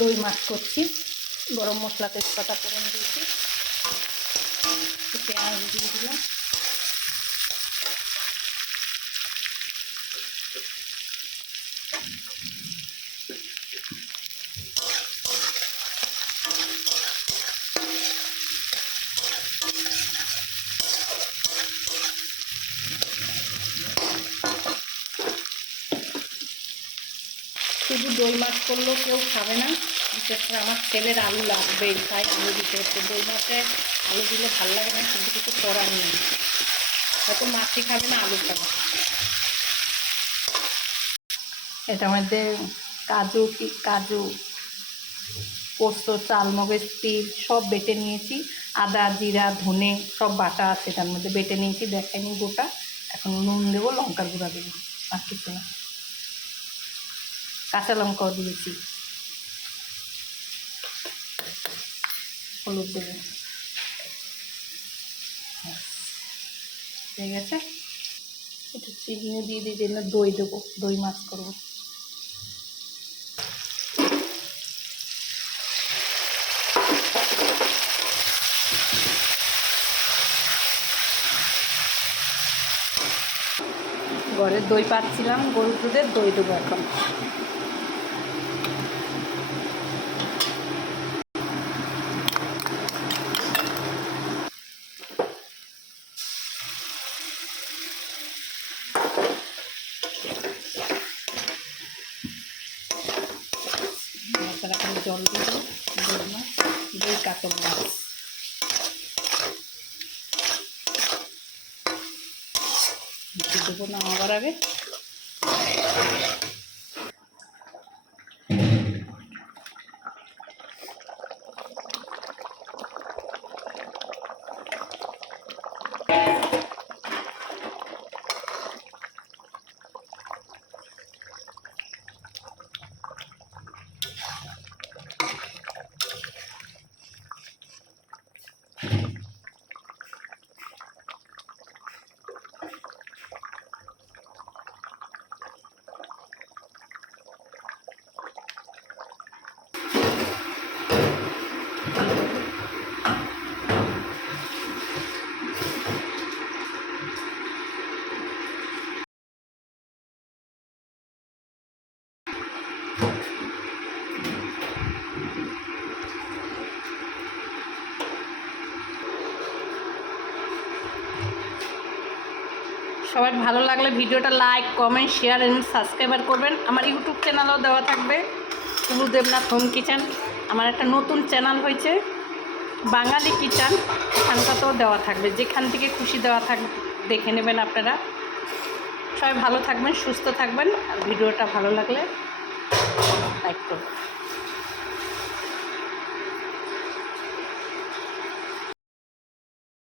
দই মাছ করছি। গরম মশলা তেজপাতা ফোড়ন দিয়েছি, পেঁয়াজ দিয়ে দিলাম। শুধু দই মাছ করলেও কেউ খাবে না, বিশেষ করে আমার ছেলের আলু লাগবে, তাই আলু দিতে হচ্ছে। দই মাছে আলু দিলে ভালো লাগে না, কিন্তু কিছু করার নেই, হয়তো মাছই খাবে না আলু খাবে। এটার মধ্যে কাজু পোস্ত চালমগজ তিল সব বেটে নিয়েছি, আদা জিরা ধনে সব বাটা আছে তার মধ্যে, বেটে নিয়েছি, দেখাইনি গোটা। এখন নুন দেবো, লঙ্কার গুঁড়া দেবো, আর কিছু না। কাঁচা লঙ্কাও দিয়েছি, হলুদ দেবো, ঠিক আছে। একটু চিনিও দিয়ে দিই, জন্য দই দেবো, দই মাছ করবো। ঘরের দই পাচ্ছিলাম, গরুর দুধের দই দেবো এখন। এখন জল দিয়ে দেবো, দই মাছ, দই কাতল মাছ দেবো না আমার আগে। সবার ভালো লাগলে ভিডিওটা like comment share and subscriber করবেন। আমার ইউটিউব চ্যানেলও দেওয়া থাকবে, কুলু দেবনাথ হোম কিচেন। আমার একটা নতুন চ্যানেল হয়েছে বাঙালি কিচেন, এখানটাতেও দেওয়া থাকবে, যেখান থেকে খুশি দেওয়া থাকবে দেখে নেবেন আপনারা। সবাই ভালো থাকবেন, সুস্থ থাকবেন, আর ভিডিওটা ভালো লাগলে